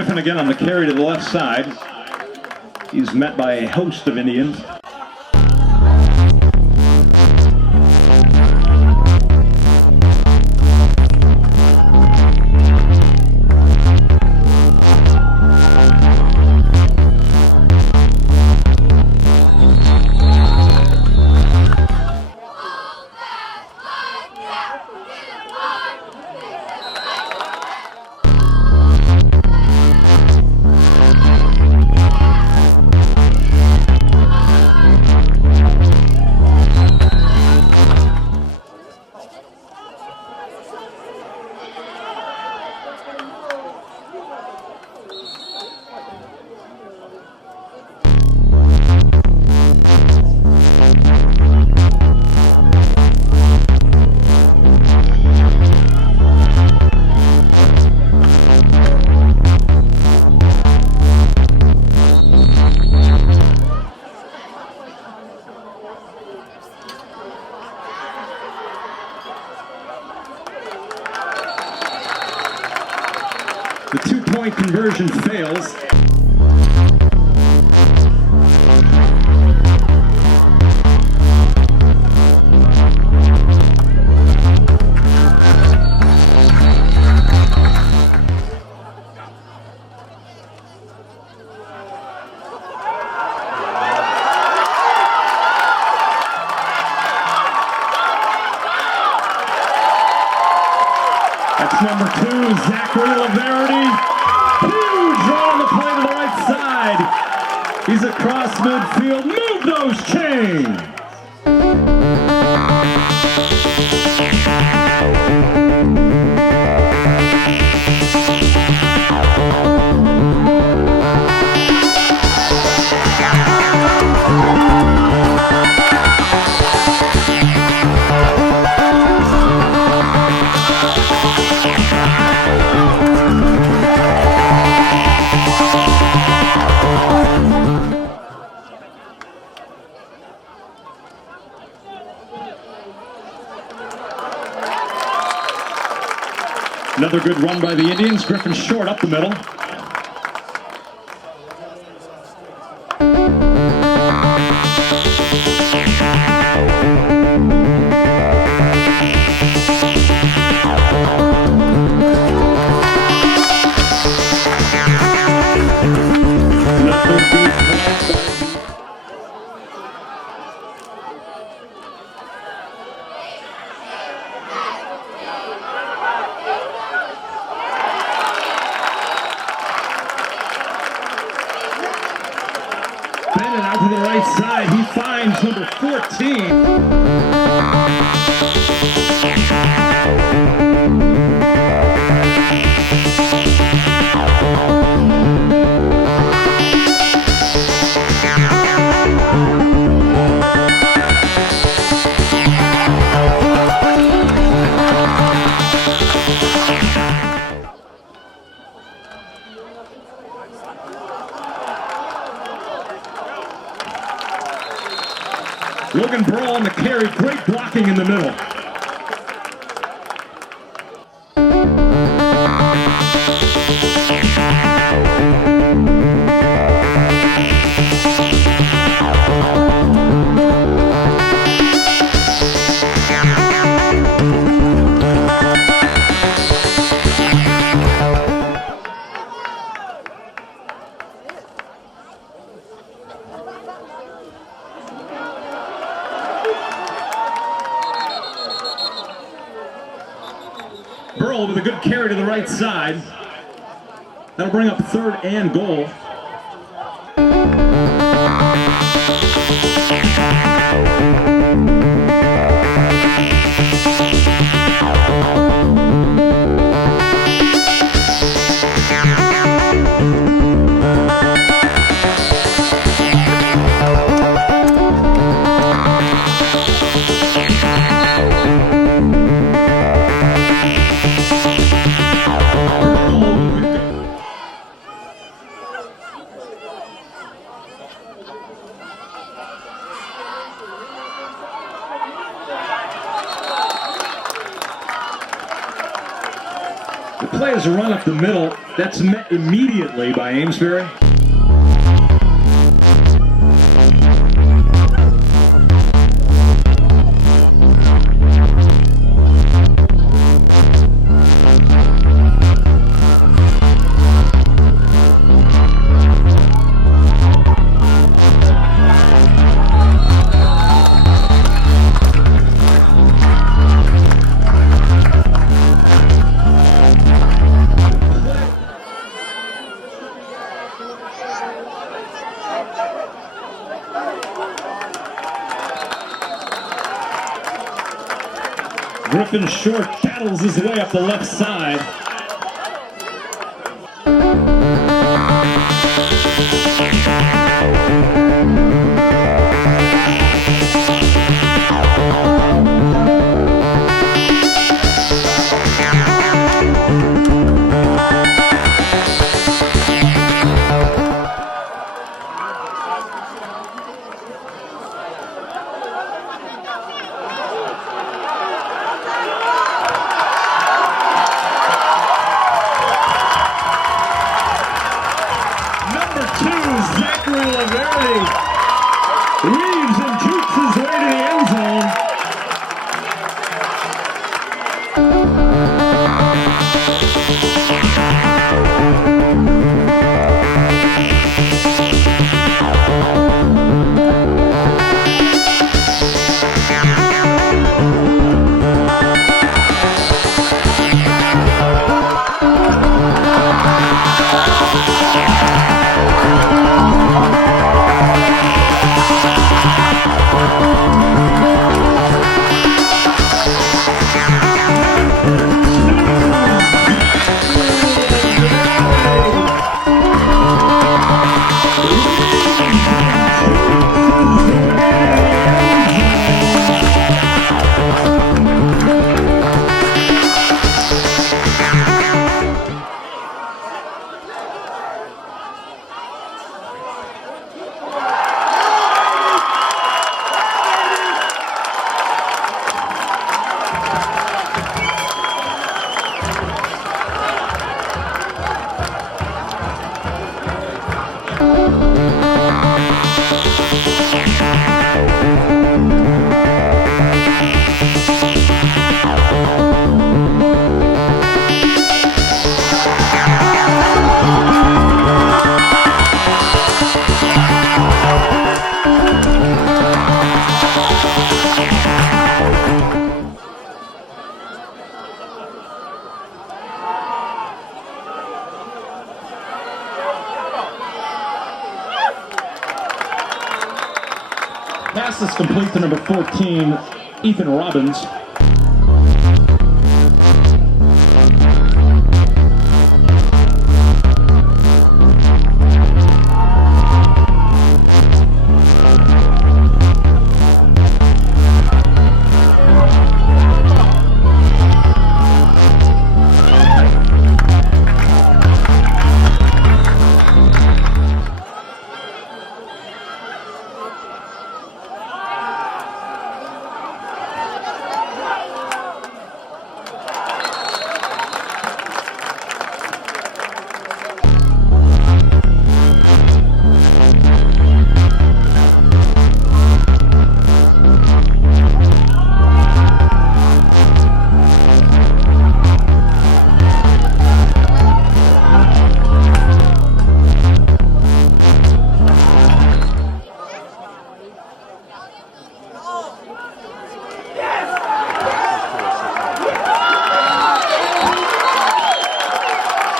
Griffin again on the carry to the left side. He's met by a host of Indians. The two-point conversion fails. That's number 2, Zachary Laverty. Huge run on the play to the right side. He's across midfield. Move those chains. Another good run by the Indians. Griffin short up the middle. Bennett out to the right side. He finds number 14. Logan Brawl on the carry, great blocking in the middle. Burl with a good carry to the right side. That'll bring up 3rd and goal. The play is a run up the middle. That's met immediately by Amesbury. Griffin Short battles his way up the left side. Weaves and jukes his way to the end zone. Pass is complete to number 14, Ethan Robbins.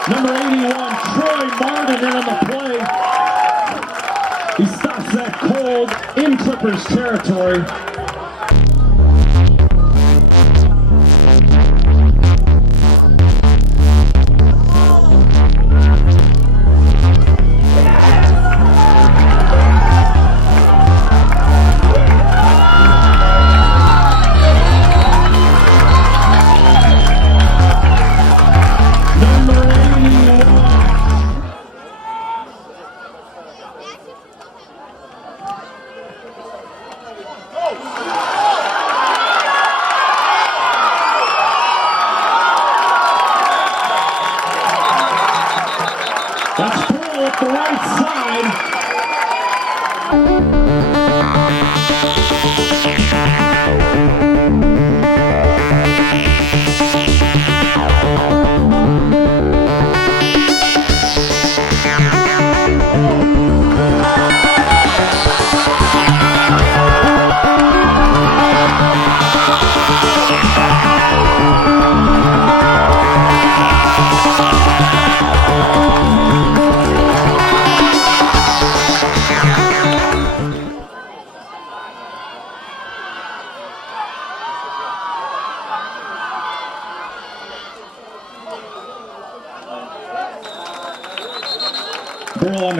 Number 81, Troy Martin in on the play. He stops that cold in Clippers territory. Oh!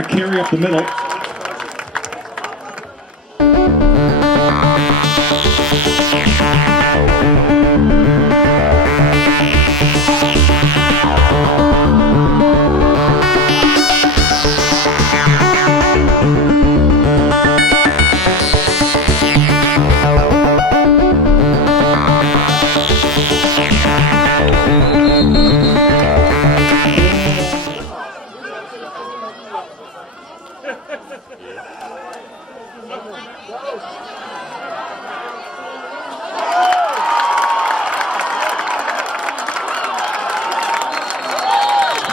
to carry up the middle.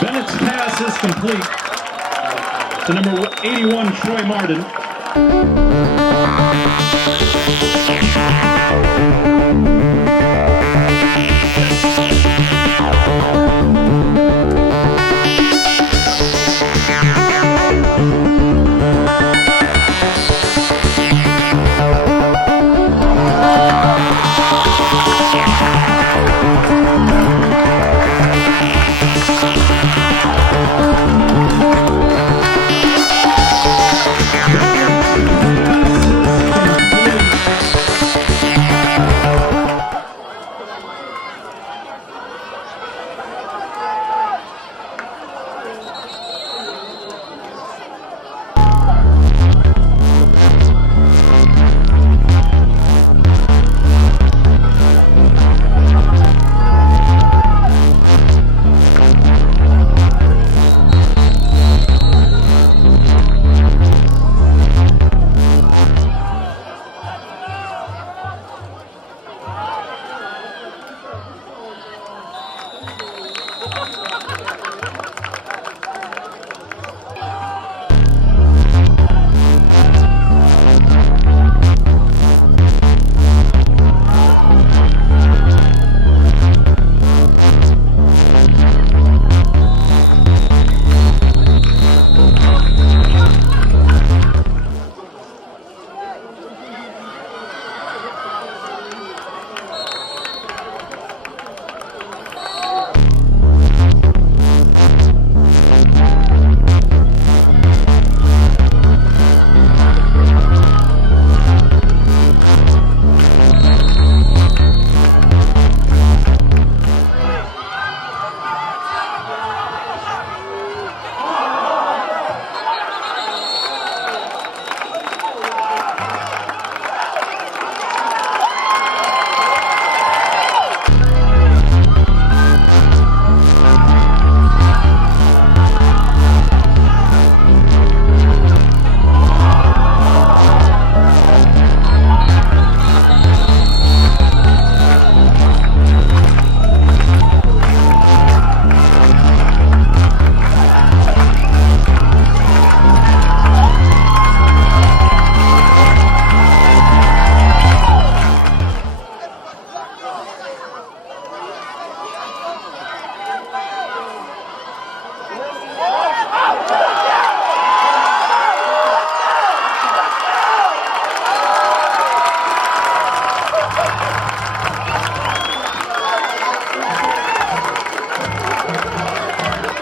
Bennett's pass is complete to number 81, Troy Martin.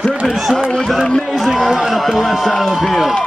Driven short with an amazing run up the left side of the field.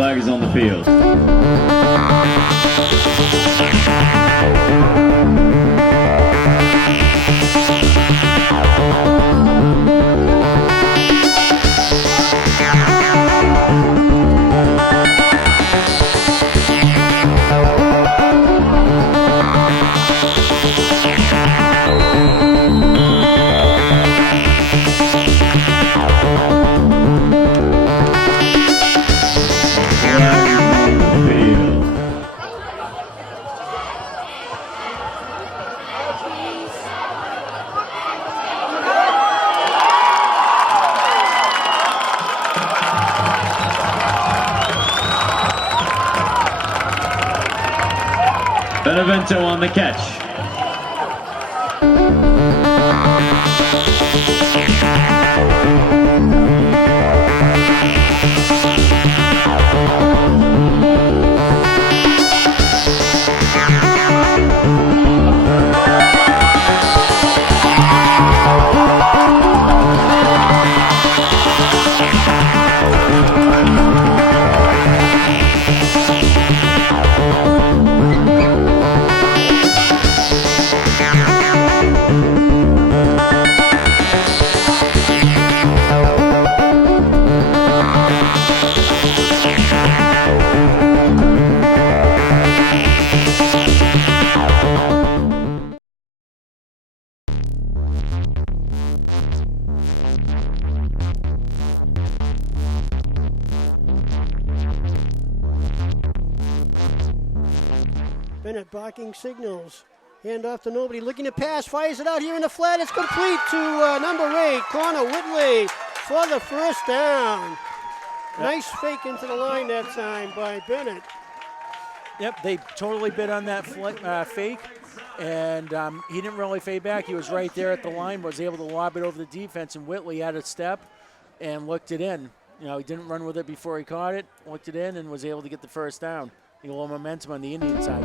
flag is on the field. Benevento on the catch. Bennett barking signals. Hand off to nobody. Looking to pass. Fires it out here in the flat. It's complete to number 8, Connor Whitley, for the first down. Nice fake into the line that time by Bennett. Yep, they totally bid on that fake, and he didn't really fade back. He was right there at the line, was able to lob it over the defense, and Whitley had a step and looked it in. You know, he didn't run with it before he caught it, looked it in, and was able to get the first down. A little momentum on the Indian side.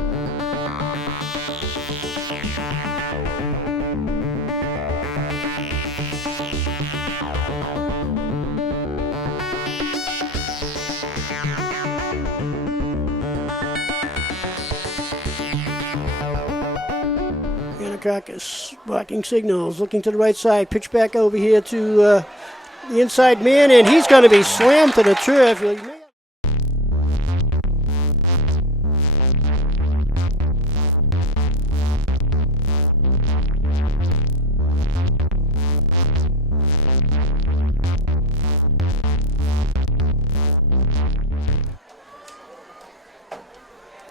Anakakis blocking signals, looking to the right side. Pitch back over here to the inside man, and he's going to be slammed to the turf.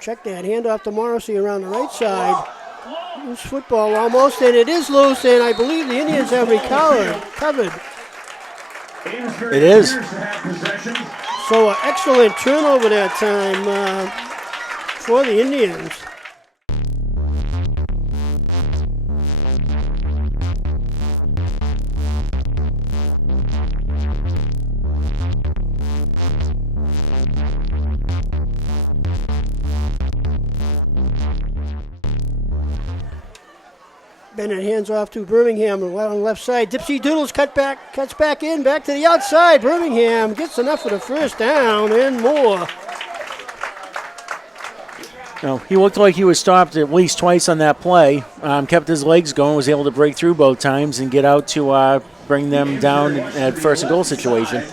Check that, hand off to Morrissey around the right side. Loose football almost, and it is loose, and I believe the Indians have covered. It is. So an excellent turnover that time for the Indians. Bennett hands off to Birmingham on the left side. Dipsy Doodles cuts back in, back to the outside. Birmingham gets enough for the first down and more. No, he looked like he was stopped at least twice on that play. Kept his legs going, was able to break through both times and get out to bring them down at first and goal situation.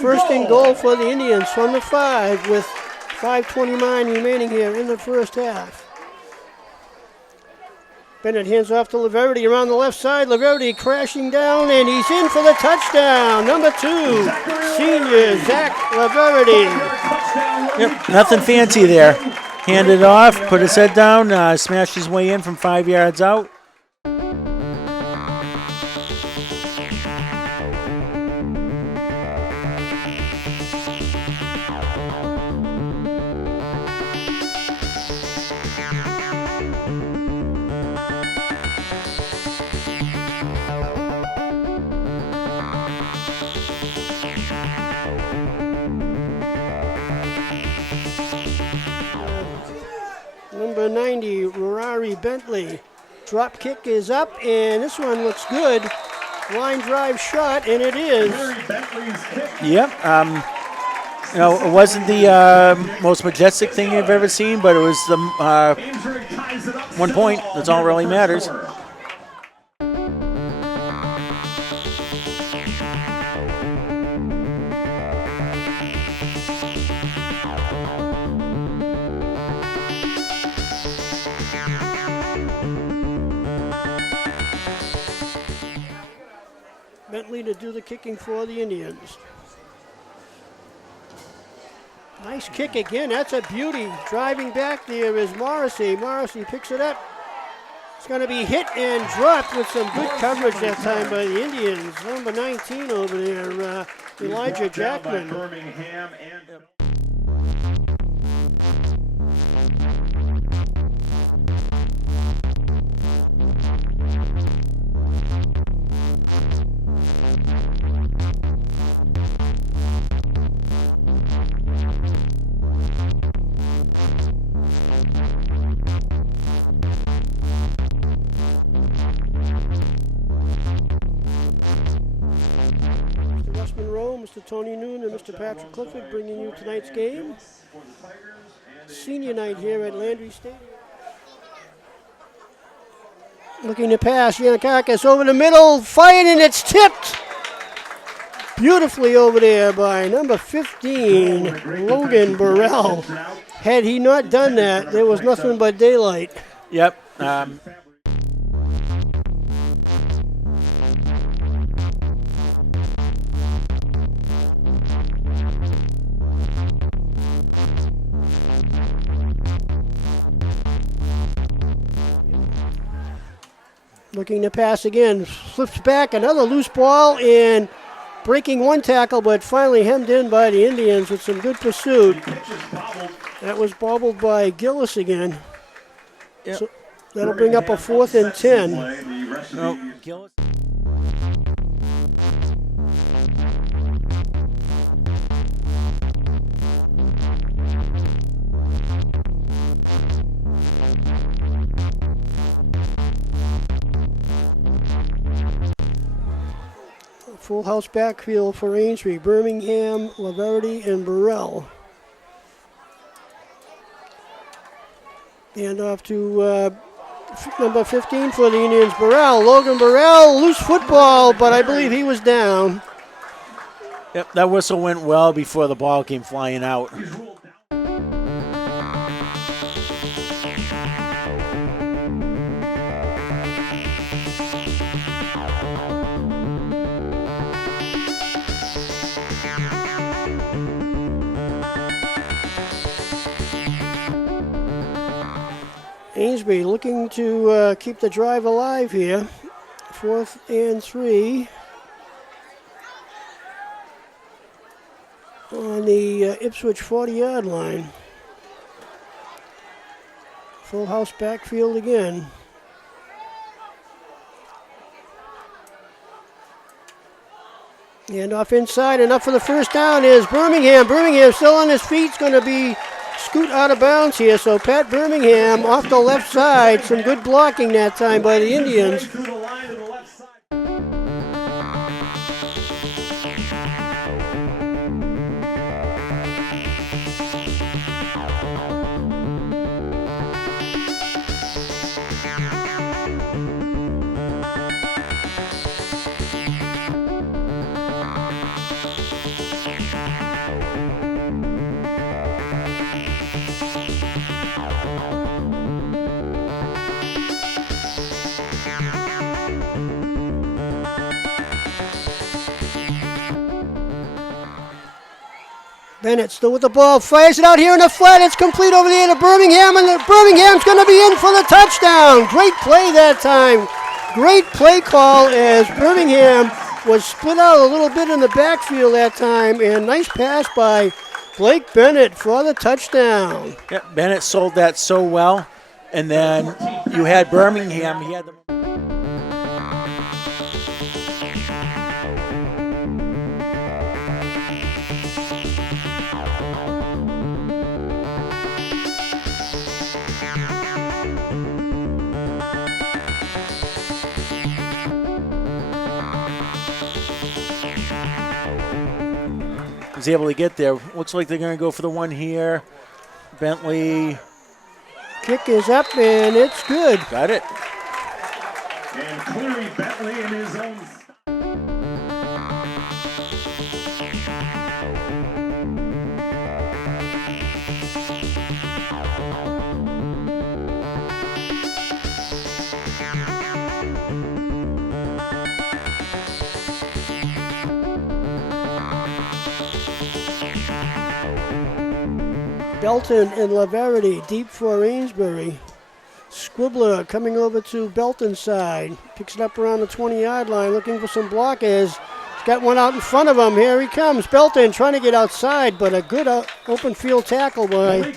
First and goal for the Indians from the 5 with 5:29 remaining here in the first half. Bennett hands off to Laverty around the left side. Laverty crashing down, and he's in for the touchdown. Number 2, senior Zach Laverty. Yep, nothing fancy there. Handed off, put his head down, smashed his way in from 5 yards out. number 90, Rory Bentley. Drop kick is up, and this one looks good. Line drive shot, and it is. Yep. It wasn't the most majestic thing you've ever seen, but it was the 1 point. That's all that really matters. Bentley to do the kicking for the Indians. Nice kick again. That's a beauty. Driving back there is Morrissey. Morrissey picks it up. It's going to be hit and dropped with some good coverage that time by the Indians. Number 19 over there, Elijah Jackman. Mr. Tony Noon and Mr. Patrick Clifford bringing you tonight's game. Senior night here at Landry Stadium. Looking to pass, Yanakakis over the middle, fired, and it's tipped beautifully over there by number 15, Logan Burrell. Had he not done that, there was nothing but daylight. Yep. Looking to pass again, flips back, another loose ball, and breaking one tackle, but finally hemmed in by the Indians with some good pursuit. That was bobbled by Gillis again. Yep. So that'll bring up a 4th and 10. No, Gillis. Full house backfield for Amesbury, Birmingham, Laverty, and Burrell. And off to number 15 for the Indians, Burrell. Logan Burrell, loose football, but I believe he was down. Yep, that whistle went well before the ball came flying out. Amesbury looking to keep the drive alive here. 4th and 3 on the Ipswich 40-yard line. Full house backfield again. And off inside, and up for the first down is Birmingham. Birmingham still on his feet. It's going to be scoot out of bounds here. So Pat Birmingham off the left side. Some good blocking that time by the Indians. Bennett still with the ball, fires it out here in the flat. It's complete over there to Birmingham, and Birmingham's going to be in for the touchdown. Great play that time. Great play call as Birmingham was split out a little bit in the backfield that time, and nice pass by Blake Bennett for the touchdown. Yeah, Bennett sold that so well, and then you had Birmingham. He had the was able to get there. Looks like they're going to go for the one here. Bentley. Kick is up, and it's good. Got it. And Cleary Bentley in his own. Belton and Laverity deep for Amesbury. Squibbler coming over to Belton's side. Picks it up around the 20-yard line, looking for some blockers. He's got one out in front of him. Here he comes. Belton trying to get outside, but a good open field tackle by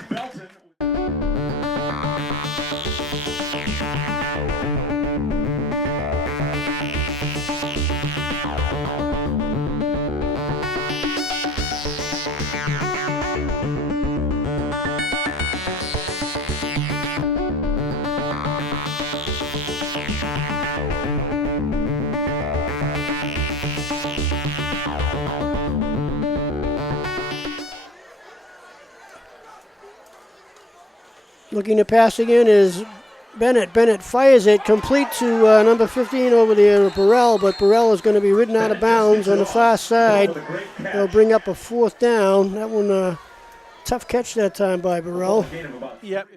looking to pass again is Bennett. Bennett fires it complete to number 15 over there, Burrell, but Burrell is going to be ridden out of bounds on the far side. They'll bring up a fourth down. That one, tough catch that time by Burrell. Yep.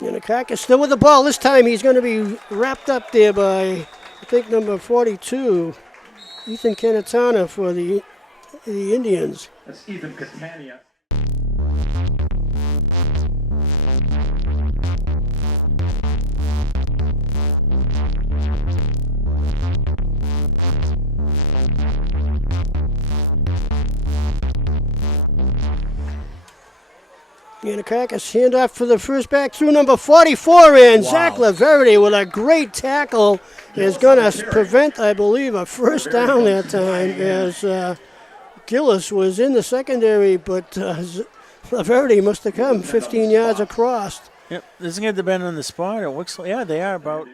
Yanakakis still with the ball. This time he's going to be wrapped up there by, I think, number 42, Ethan Canatana for the Indians. That's Ethan Catania. Yanakakis handoff for the first back through number 44 in. Wow. Zach Laverity with a great tackle is going to prevent, I believe, a first down that time as Gillis was in the secondary, but Laverity must have come 15 yards across. Yep, isn't it depend on the spot? It looks like, yeah, they are about.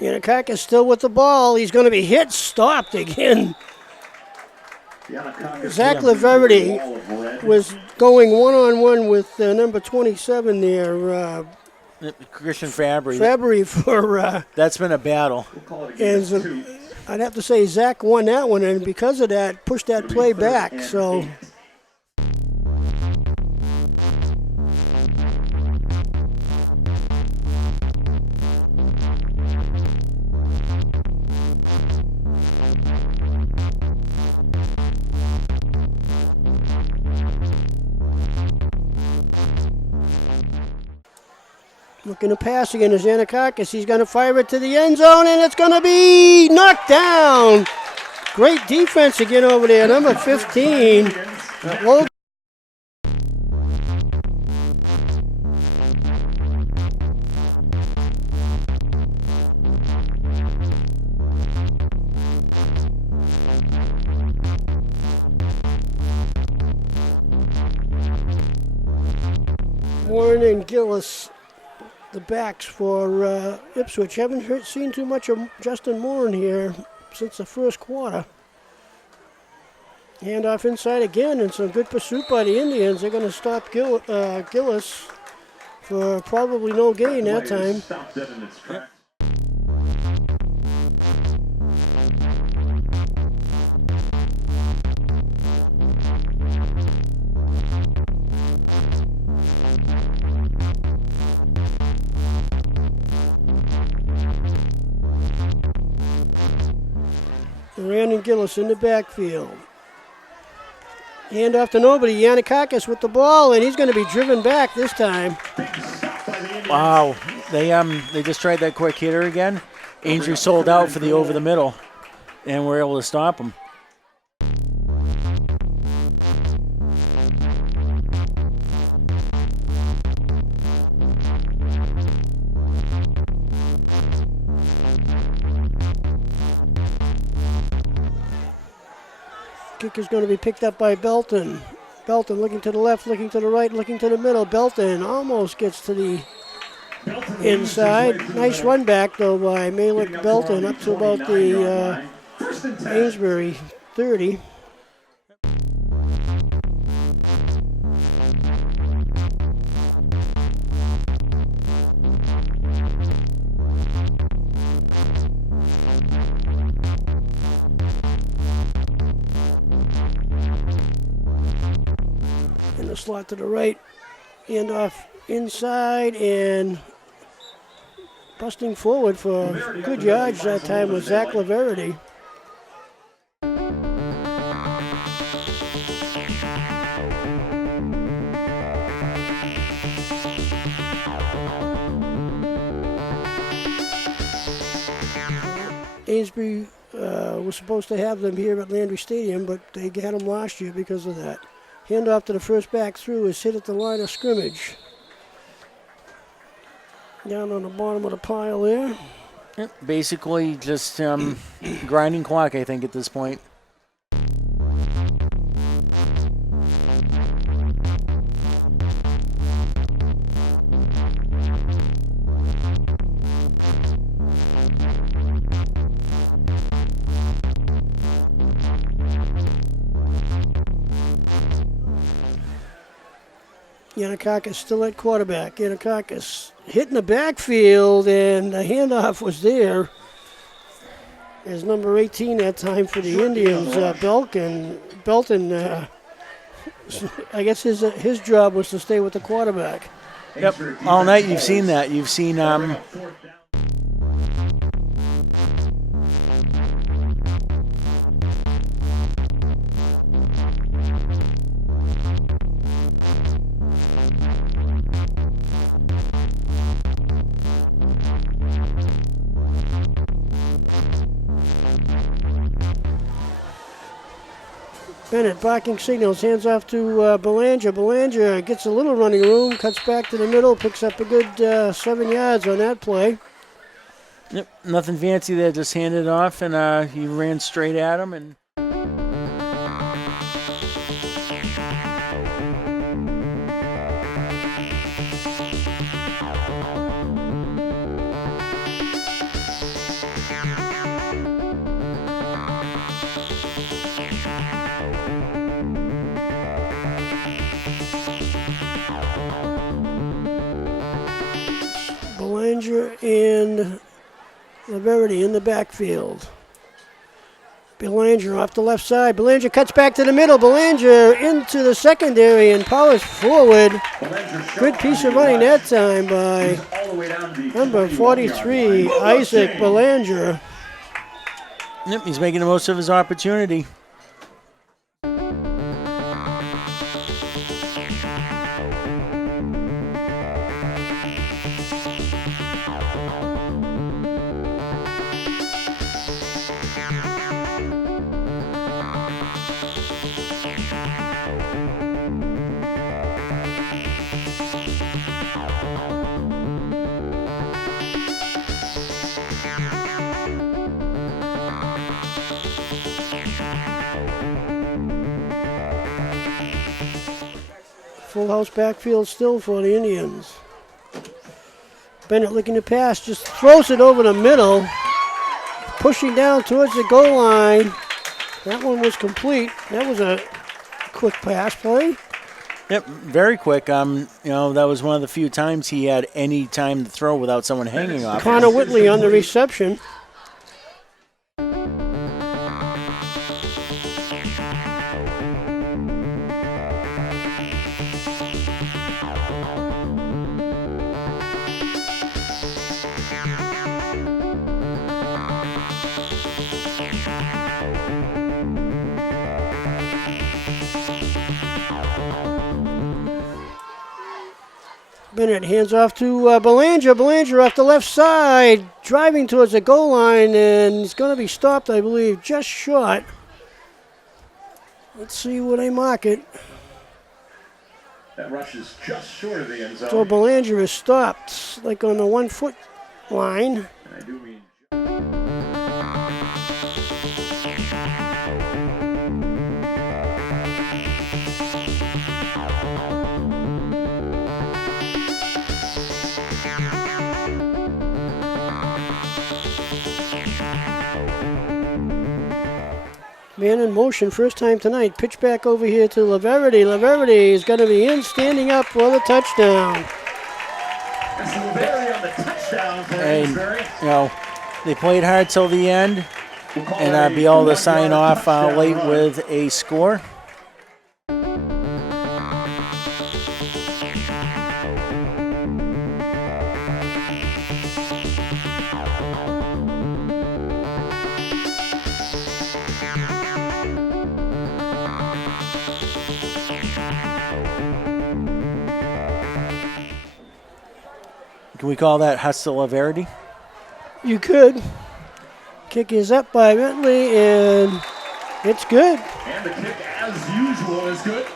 Yanakakis still with the ball. He's going to be hit, stopped again. Zach Laverity was going one-on-one with number 27 there. Christian Fabry. Fabry for... that's been a battle. And I'd have to say Zach won that one, and because of that, pushed that play back. So... looking to pass again is Yanakakis. He's going to fire it to the end zone, and it's going to be knocked down. Great defense again over there, number 15. Warren and Gillis, the backs for Ipswich. Haven't seen too much of Justin Moore in here since the first quarter. Handoff inside again, and some good pursuit by the Indians. They're going to stop Gillis for probably no gain that time. Rand and Gillis in the backfield. Hand off to nobody. Yannikakis with the ball, and he's going to be driven back this time. Wow, they just tried that quick hitter again. Ainsley sold out for the over the middle, and we're able to stop him. Kick is going to be picked up by Belton. Belton looking to the left, looking to the right, looking to the middle. Belton almost gets to the inside. Nice run back, though, by Malik Belton up to about the Amesbury 30. In the slot to the right, hand off inside, and busting forward for good yards that time was Zach Laverity. Amesbury was supposed to have them here at Landry Stadium, but they had them last year because of that. Handoff to the first back through is hit at the line of scrimmage. Down on the bottom of the pile there. Yep, basically just grinding clock, I think, at this point. Yannikakis still at quarterback. Yannikakis hitting the backfield, and the handoff was there. As number 18 that time for the Indians, Belton, I guess his job was to stay with the quarterback. Yep, all night you've seen that. You've seen Bennett barking signals, hands off to Belanger. Belanger gets a little running room, cuts back to the middle, picks up a good 7 yards on that play. Yep, nothing fancy there, just handed it off, and he ran straight at him. And Belanger and Laverity in the backfield. Belanger off the left side. Belanger cuts back to the middle. Belanger into the secondary and powers forward. Good piece of running that time by number 43, Isaac Belanger. yep, he's making the most of his opportunity. Full house backfield still for the Indians. Bennett looking to pass, just throws it over the middle, pushing down towards the goal line. That one was complete. That was a quick pass play. Yep, very quick. That was one of the few times he had any time to throw without someone hanging off. Connor Whitley on the reception. Bennett hands off to Belanger. Belanger off the left side, driving towards the goal line, and he's going to be stopped, I believe, just short. Let's see where they mark it. That rush is just short of the end zone. So Belanger is stopped, like on the 1 foot line. And I do mean. Man in motion, first time tonight. Pitch back over here to Laverity. Laverity is going to be in, standing up for the touchdown. That's Laverity on the touchdown for And, Amesbury. you know, they played hard till the end, and be able to sign off late with a score. Can we call that hustle of Verity? You could. Kick is up by Bentley, and it's good. And the kick, as usual, is good.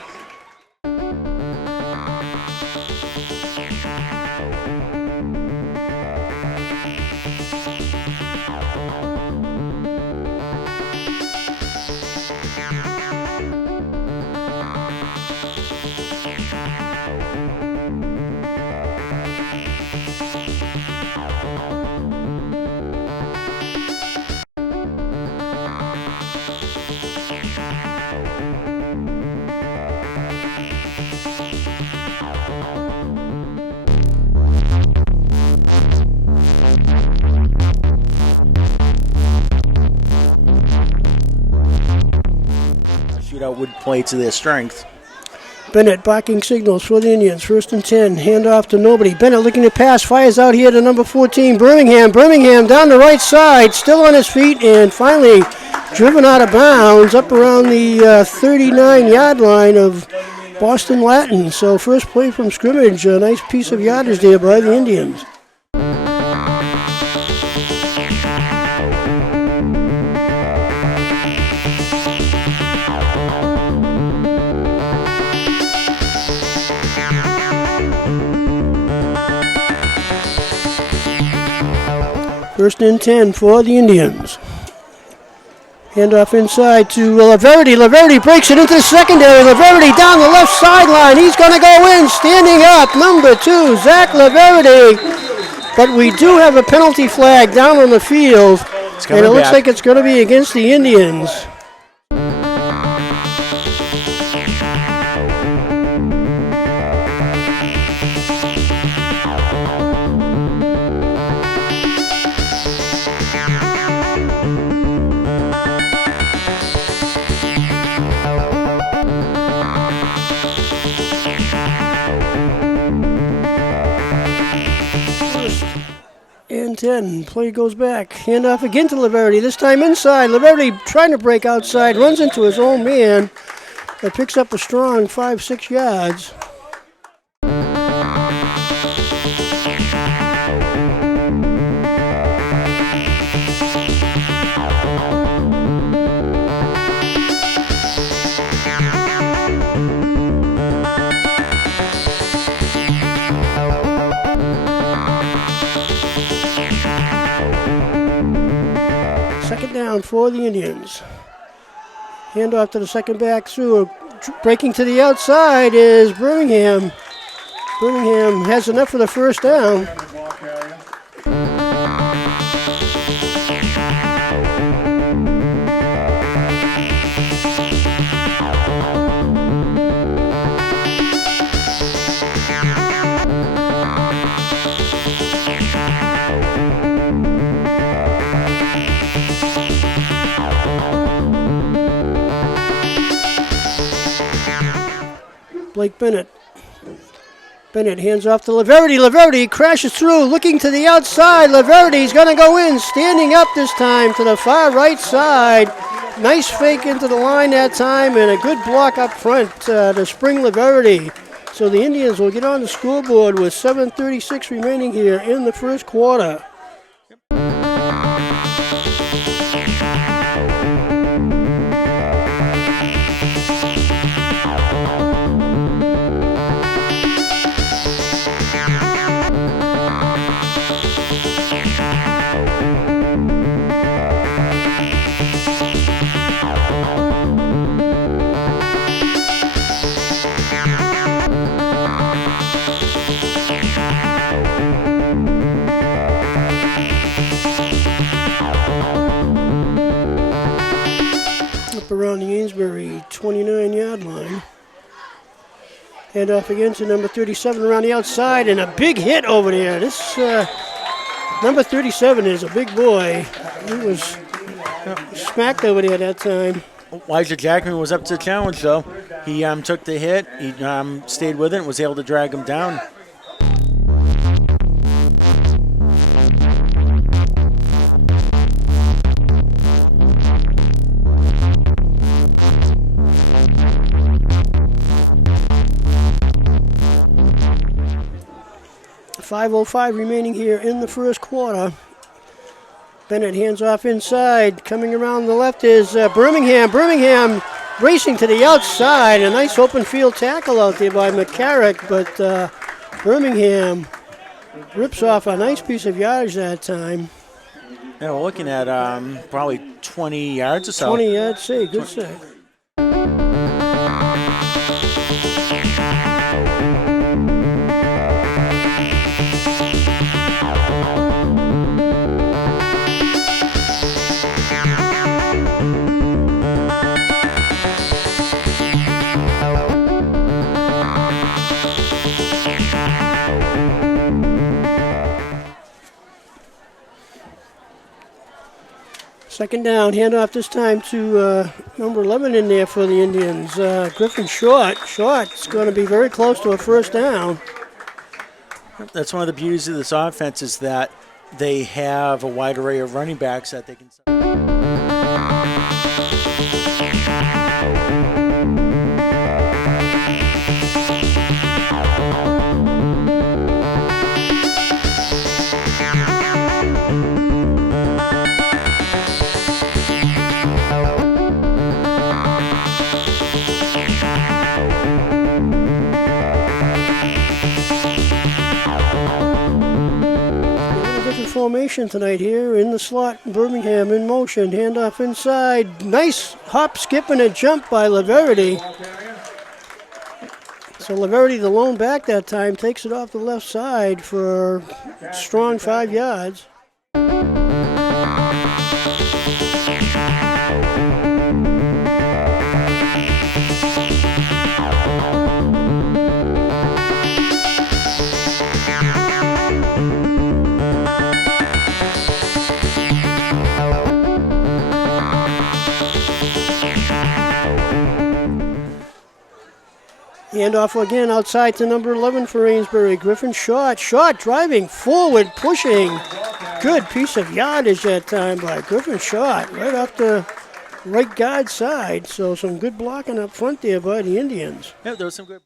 Shootout would play to their strength. Bennett barking signals for the Indians. 1st and 10. Handoff to nobody. Bennett looking to pass. Fires out here to number 14, Birmingham. Birmingham down the right side. Still on his feet and finally driven out of bounds up around the 39-yard line of Boston Latin. So first play from scrimmage. A nice piece of yardage there by the Indians. First and 10 for the Indians. Handoff inside to Laverity. Laverity breaks it into the secondary. Laverity down the left sideline. He's going to go in, standing up. Number 2, Zach Laverity. But we do have a penalty flag down on the field, and it looks like it's going to be against the Indians. And 10. Play goes back. Handoff again to Laverity. This time inside. Laverity trying to break outside. Runs into his own man. But picks up a strong 5-6 yards. Second down for the Indians. Handoff to the second back through. Breaking to the outside is Birmingham. Birmingham has enough for the first down. Blake Bennett. Bennett hands off to Laverity. Laverity crashes through, looking to the outside. Laverity's going to go in, standing up this time to the far right side. Nice fake into the line that time, and a good block up front to spring Laverity. So the Indians will get on the scoreboard with 7:36 remaining here in the first quarter. Around the Amesbury 29-yard line. Hand off again to number 37 around the outside, and a big hit over there. This number 37 is a big boy. He was smacked over there that time. Elijah Jackman was up to the challenge, though. He took the hit. He stayed with it and was able to drag him down. .505 remaining here in the first quarter. Bennett hands off inside. Coming around the left is Birmingham. Birmingham racing to the outside. A nice open field tackle out there by McCarrick, but Birmingham rips off a nice piece of yardage that time. Yeah, we're looking at probably 20 yards or so. 20 yards, say, good save. Second down, handoff this time to number 11 in there for the Indians. Griffin Short. Short's going to be very close to a first down. That's one of the beauties of this offense is that they have a wide array of running backs that they can. Formation tonight here in the slot. Birmingham in motion. Handoff inside. Nice hop, skip, and a jump by Laverty. So Laverty, the lone back that time, takes it off the left side for a strong 5 yards. Handoff again outside to number 11 for Amesbury. Griffin Short. Short driving forward, pushing. Good piece of yardage that time by Griffin Short, right off the right guard side. So some good blocking up front there by the Indians. Yeah, there was some good.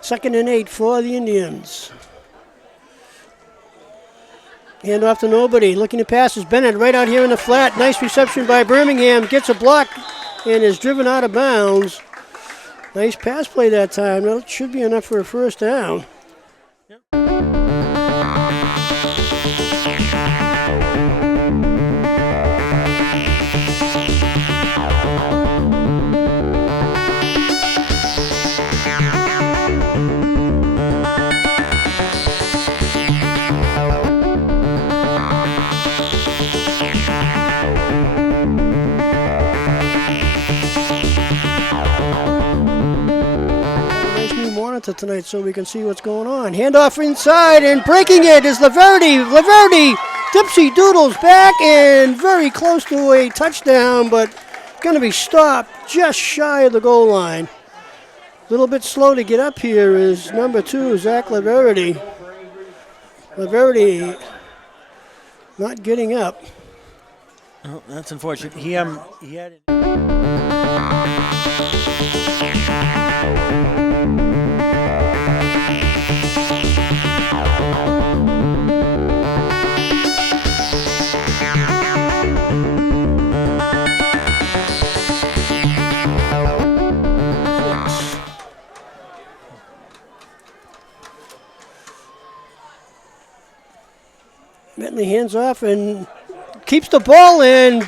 Second and 8 for the Indians. Hand off to nobody. Looking to pass is Bennett right out here in the flat. Nice reception by Birmingham. Gets a block and is driven out of bounds. Nice pass play that time. That should be enough for a first down. Yep. Tonight so we can see what's going on. Handoff inside and breaking it is Laverty. Laverty dipsy doodles back and very close to a touchdown, but going to be stopped just shy of the goal line. A little bit slow to get up here is number 2, Zach Laverity. Laverity not getting up. Oh, that's unfortunate. He had it. Bentley hands off and keeps the ball in.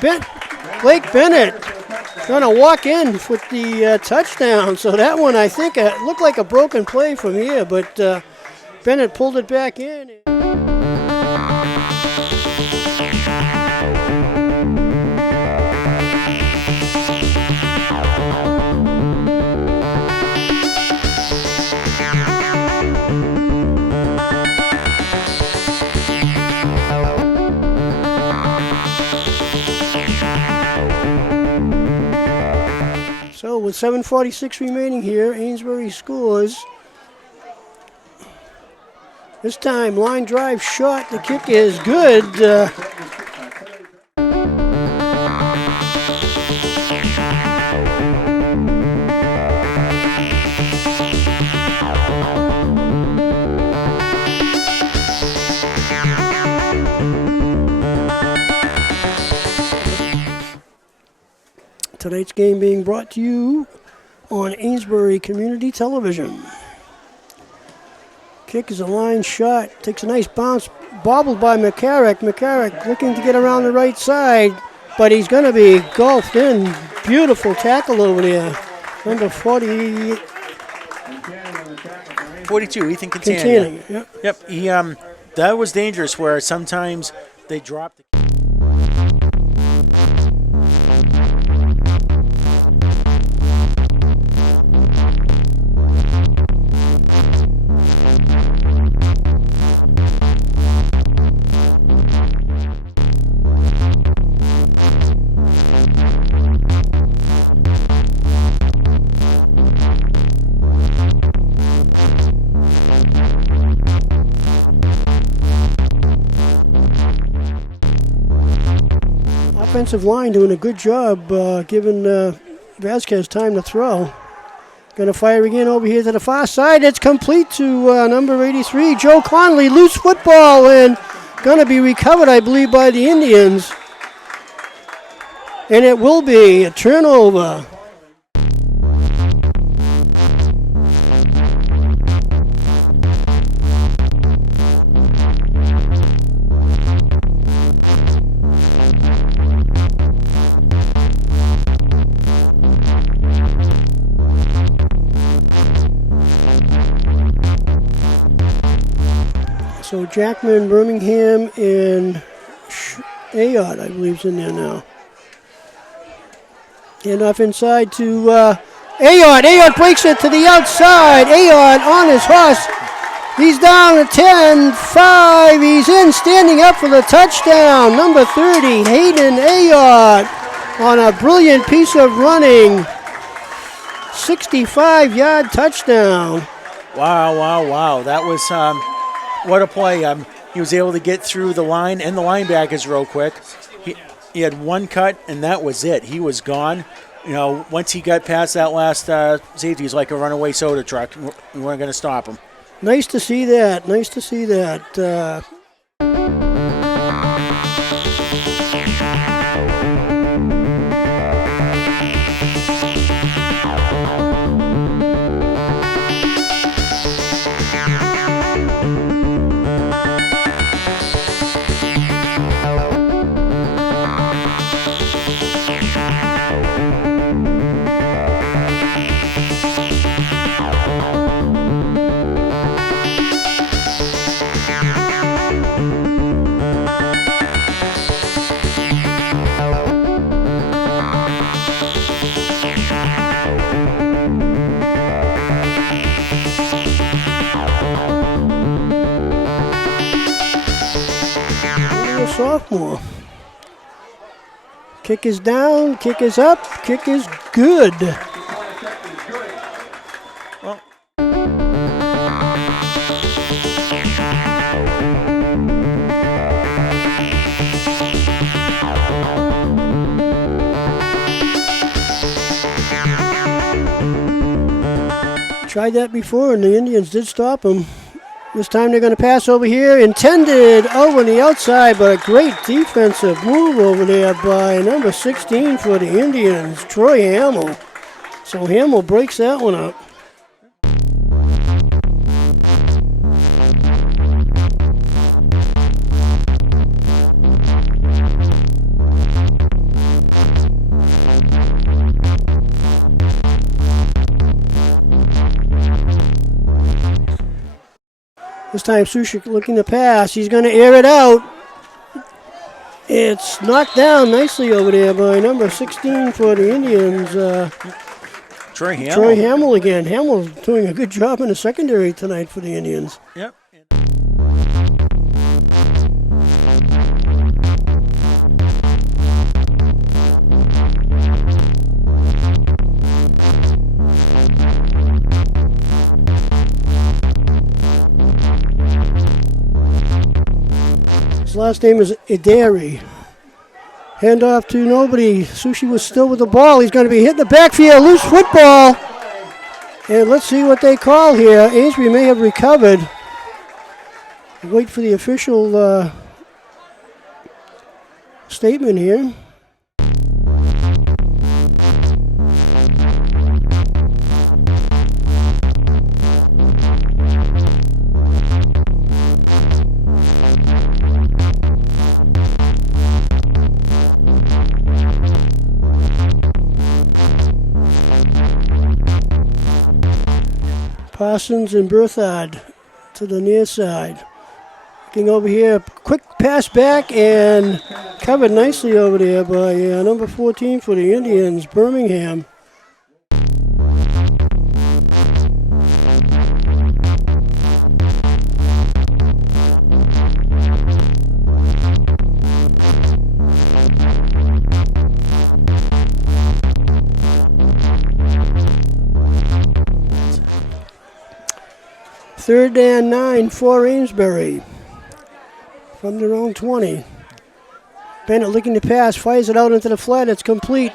Blake Bennett going to walk in with the touchdown. So that one, I think, looked like a broken play from here, but Bennett pulled it back in. So with 7:46 remaining here, Amesbury scores. This time, line drive shot. The kick is good. Tonight's game being brought to you on Amesbury Community Television. Kick is a line shot. Takes a nice bounce. Bobbled by McCarrick. McCarrick looking to get around the right side, but he's going to be golfed in. Beautiful tackle over there. Number 40. 42, Ethan Catania. Yep. He that was dangerous where sometimes they dropped the offensive line doing a good job giving Vasquez time to throw. Going to fire again over here to the far side. It's complete to number 83, Joe Conley. Loose football and going to be recovered, I believe, by the Indians. And it will be a turnover. So Jackman, Birmingham, and Ayod, I believe, is in there now. Hand off inside to Ayod. Ayod breaks it to the outside. Ayod on his horse. He's down at 10, 5. He's in, standing up for the touchdown. Number 30, Hayden Ayod on a brilliant piece of running. 65-yard touchdown. Wow. That was what a play. He was able to get through the line and the linebackers real quick. He had one cut, and that was it. He was gone. You know, once he got past that last safety, he was like a runaway soda truck. We weren't going to stop him. Nice to see that. Sophomore. Kick is down, kick is up, kick is good. Tried that before, and the Indians did stop him. This time they're going to pass over here. Intended over the outside, but a great defensive move over there by number 16 for the Indians, Troy Hamill. So Hamill breaks that one up. This time Sushik looking to pass. He's going to air it out. It's knocked down nicely over there by number 16 for the Indians. Troy Hamill. Troy Hamill again. Hamill's doing a good job in the secondary tonight for the Indians. Yep. His last name is Idari. Hand off to nobody. Sushi was still with the ball. He's going to be hitting the backfield. Loose football. And let's see what they call here. Amesbury may have recovered. Wait for the official statement here. Parsons and Berthard to the near side. Looking over here, quick pass back and covered nicely over there by number 14 for the Indians, Birmingham. Third and 9 for Amesbury from their own 20. Bennett looking to pass, fires it out into the flat. It's complete.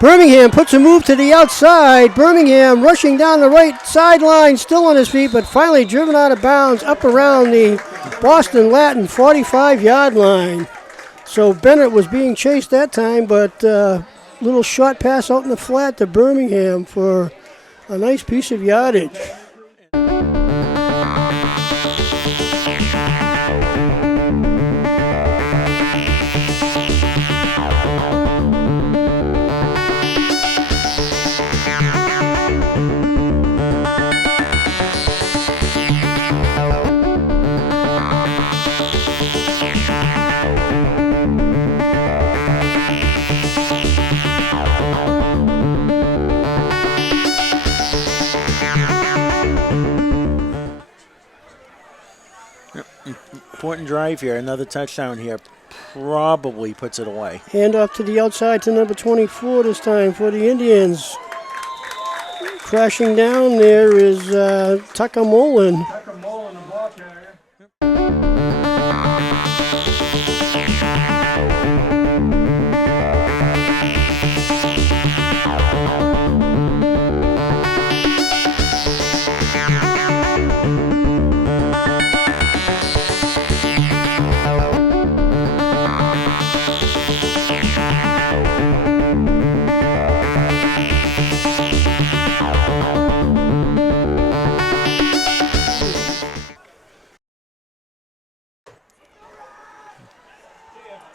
Birmingham puts a move to the outside. Birmingham rushing down the right sideline, still on his feet, but finally driven out of bounds up around the Boston Latin 45-yard line. So Bennett was being chased that time, but little short pass out in the flat to Birmingham for a nice piece of yardage. Important drive here. Another touchdown here. Probably puts it away. Hand off to the outside to number 24 this time for the Indians. Crashing down there is Tucker Mullen.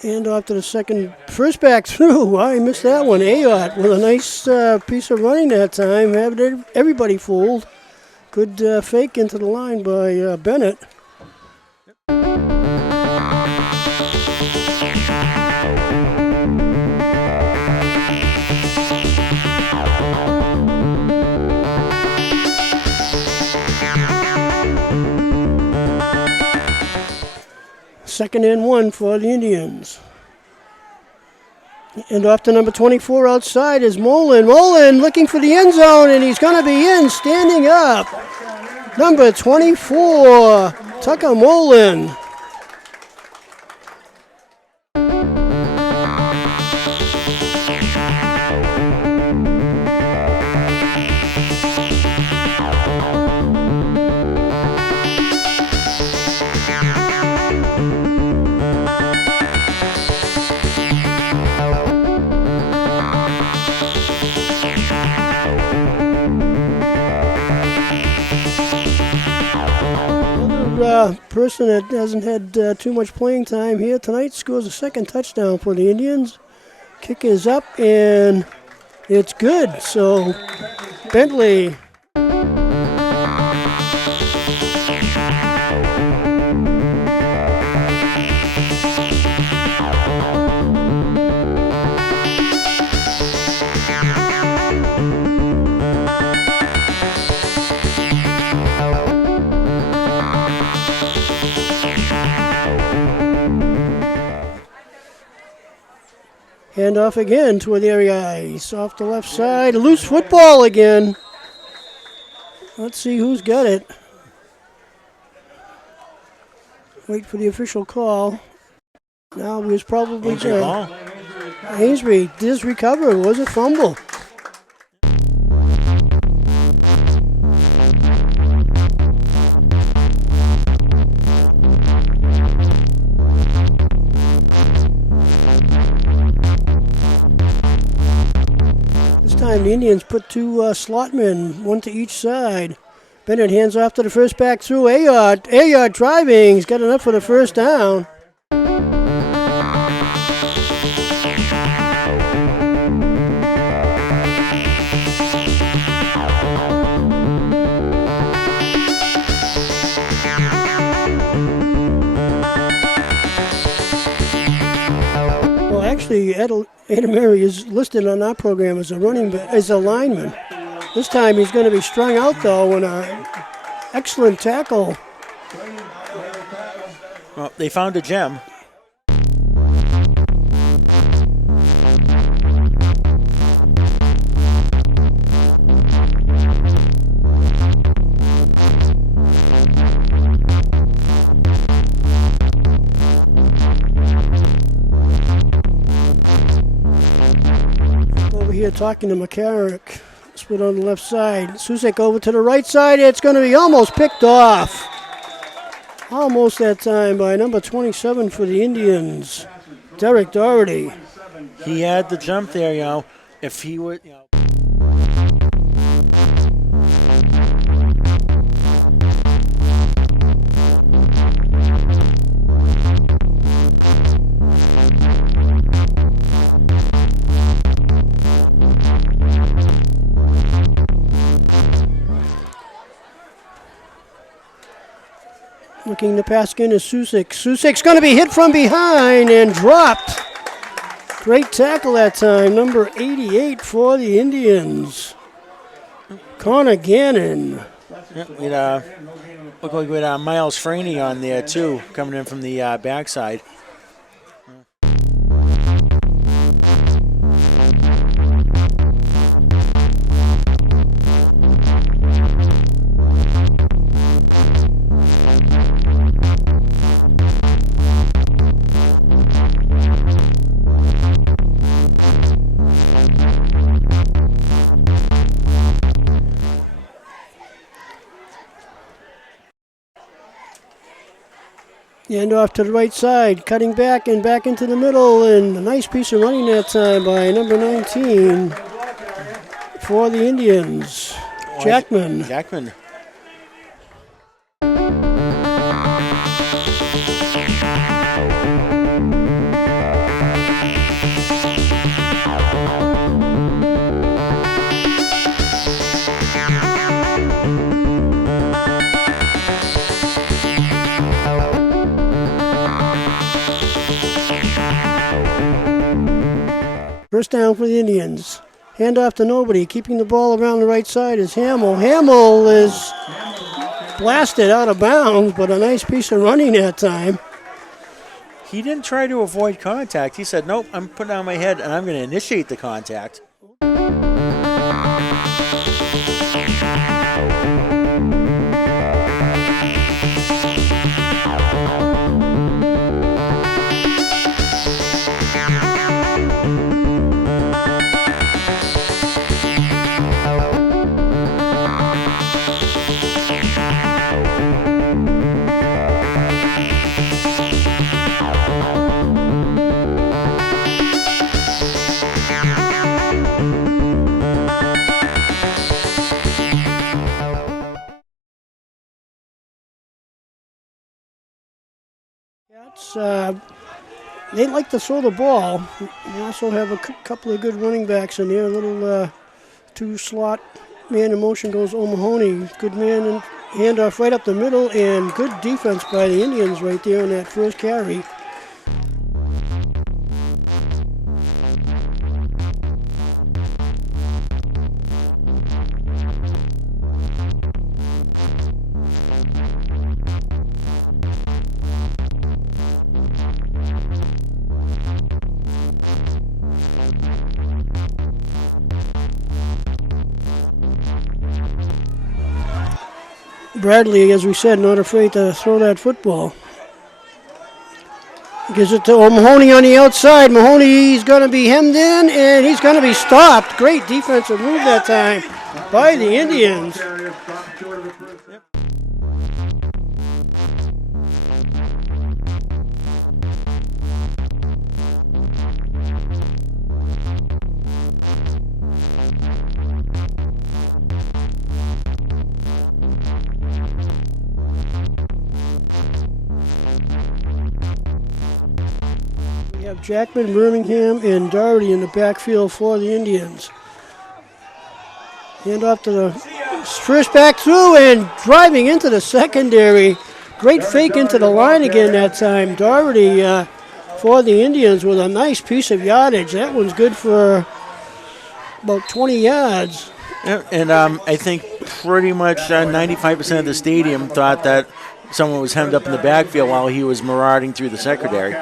And off to the first back through. I missed that one. Ayotte with a nice piece of running that time. Having everybody fooled. Good fake into the line by Bennett. Second and 1 for the Indians. And off to number 24 outside is Mullen. Mullen looking for the end zone, and he's going to be in, standing up. Number 24, Tucker Mullen. person that hasn't had too much playing time here tonight scores a second touchdown for the Indians. Kick is up, and it's good. So Bentley. Hand off again to the ice off the left side. Loose football again. Let's see who's got it. Wait for the official call. Now he was probably Amesbury does recover. It was a fumble. The Indians put two slotmen, one to each side. Bennett hands off to the first back through Ayard. Ayard driving. He's got enough for the first down. Well, actually, Amesbury is listed on our program as a lineman. This time he's going to be strung out though, and an excellent tackle. Well, they found a gem. Here talking to McCarrick. Split on the left side. Susek over to the right side. It's going to be almost picked off. Almost that time by number 27 for the Indians, Derek Doherty. He had the jump there, If he would, Looking to pass in is Susek. Susek's going to be hit from behind and dropped. Great tackle that time. Number 88 for the Indians, Connor Gannon. Yeah, looked like we had Miles Franey on there too, coming in from the backside. End off to the right side, cutting back and back into the middle, and a nice piece of running that time by number 19 for the Indians, Jackman. Jackman. First down for the Indians. Hand off to nobody. Keeping the ball around the right side is Hamill. Hamill is blasted out of bounds, but a nice piece of running that time. He didn't try to avoid contact. He said, nope, I'm putting down my head and I'm going to initiate the contact. It's, they like to throw the ball. They also have a couple of good running backs in there. A little two-slot man in motion goes O'Mahony. Good man and handoff right up the middle, and good defense by the Indians right there on that first carry. Bradley, as we said, not afraid to throw that football. Gives it to O'Mahony on the outside. Mahoney's going to be hemmed in, and he's going to be stopped. Great defensive move that time by the Indians. We have Jackman, Birmingham, and Doherty in the backfield for the Indians. Hand off to the first back through and driving into the secondary. Great fake into the line again that time. Doherty for the Indians with a nice piece of yardage. That one's good for about 20 yards. Yeah, and I think pretty much 95% of the stadium thought that someone was hemmed up in the backfield while he was marauding through the secondary.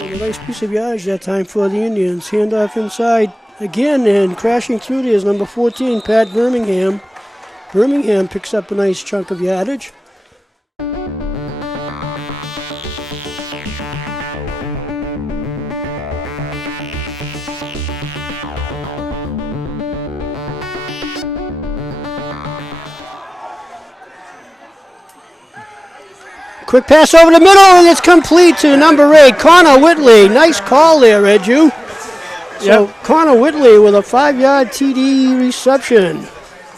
A nice piece of yardage that time for the Indians. Handoff inside again, and crashing through there is number 14, Pat Birmingham. Birmingham picks up a nice chunk of yardage. Quick pass over the middle, and it's complete to number 8, Connor Whitley. Nice call there, Edu. So Connor Whitley with a 5-yard TD reception.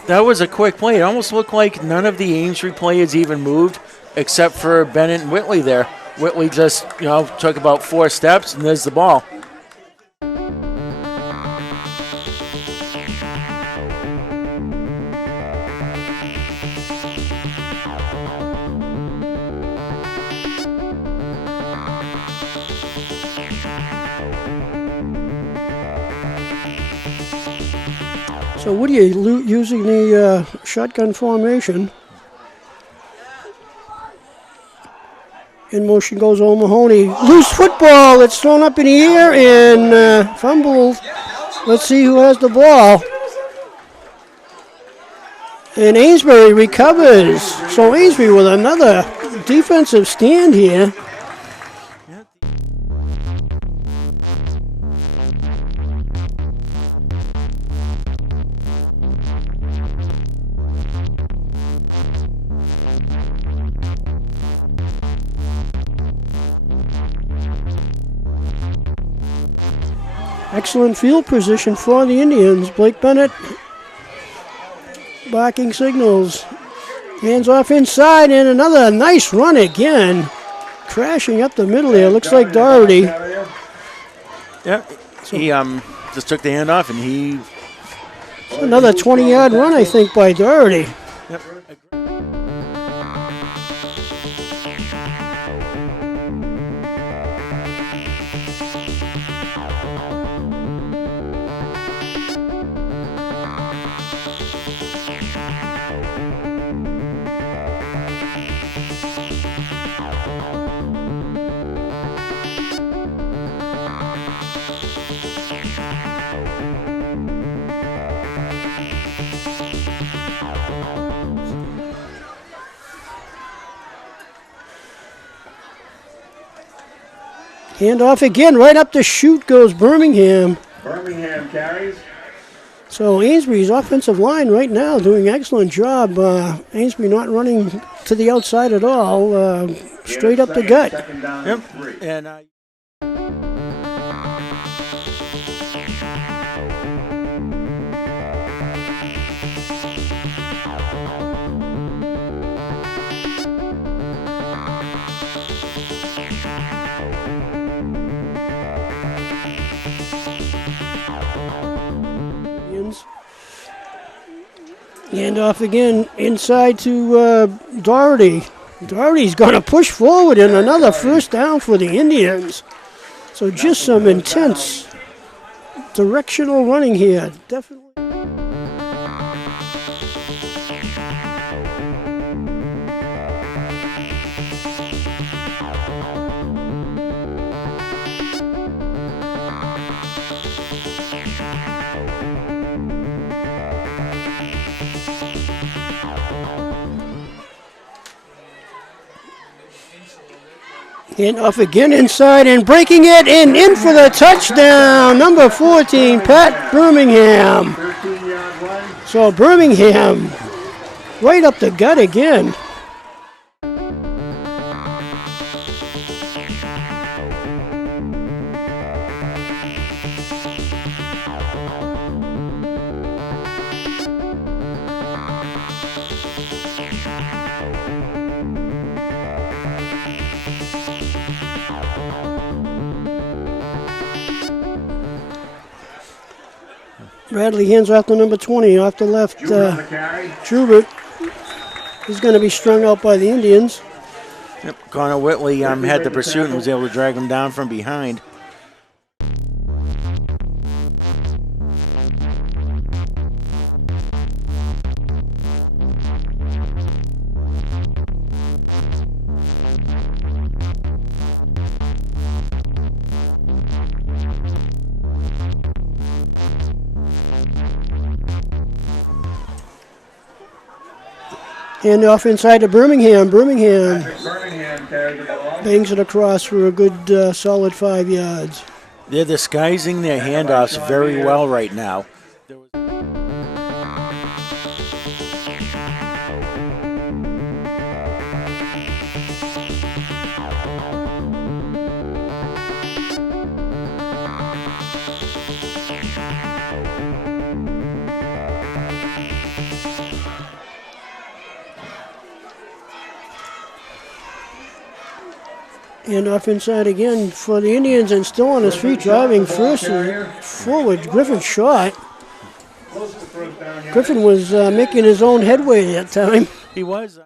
That was a quick play. It almost looked like none of the Amesbury players even moved except for Bennett and Whitley there. Whitley just, took about 4 steps, and there's the ball. So Woody using the shotgun formation. In motion goes O'Mahony. Loose football. It's thrown up in the air and fumbled. Let's see who has the ball. And Amesbury recovers. So Amesbury with another defensive stand here. Excellent field position for the Indians. Blake Bennett barking signals. Hands off inside, and another nice run again. Crashing up the middle there. Looks like Doherty. Yeah, he just took the handoff, and he... Another 20-yard run, I think, by Doherty. Yep. Hand off again, right up the chute goes Birmingham. Birmingham carries. So Amesbury's offensive line right now doing an excellent job. Amesbury not running to the outside at all, straight up the gut. Yep. And Hand off again inside to Doherty. Doherty's going to push forward and another first down for the Indians. So just some intense directional running here. Definitely. And off again inside and breaking it and in for the touchdown. Number 14, Pat Birmingham. So Birmingham right up the gut again. Bradley hands off to number 20, off the left. Trubert is going to be strung out by the Indians. Yep. Connor Whitley had the pursuit and was able to drag him down from behind. And off inside to Birmingham. Birmingham bangs it across for a good solid 5 yards. They're disguising their handoffs very well right now. And off inside again for the Indians and still on his feet driving first and forward. Griffin shot. Griffin was making his own headway that time. He was.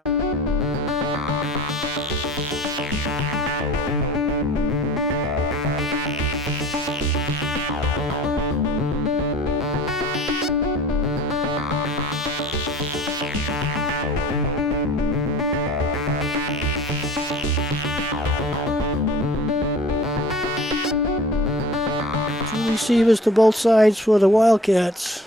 Receivers to both sides for the Wildcats.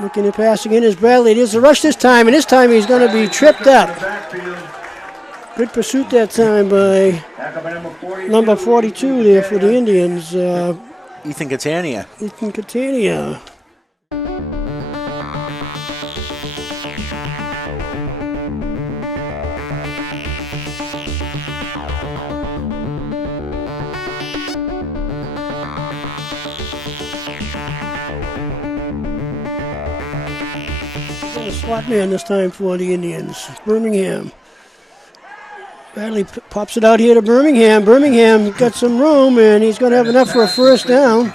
Looking to pass again is Bradley. There's a rush this time, and this time he's going to be tripped up. Good pursuit that time by number 42 there for the Indians. Ethan Catania. Ethan Catania. Slot man this time for the Indians. Birmingham. Bradley pops it out here to Birmingham. Birmingham got some room, and he's going to have enough for a first down.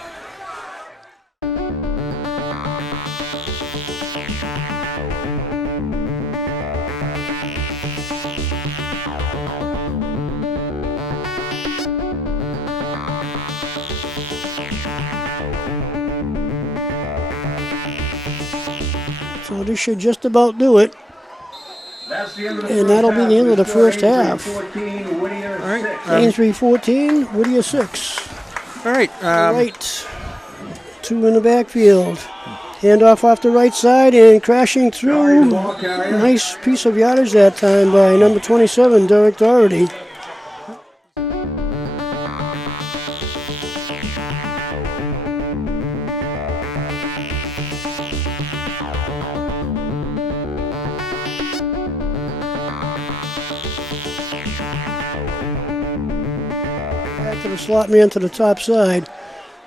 So this should just about do it. And that'll be the end of the first half. All right. Amesbury 14, Whittier 6. All right. Right. 2 in the backfield. Handoff off the right side and crashing through. Nice piece of yardage that time by number 27, Derek Doherty. to the slot man to the top side.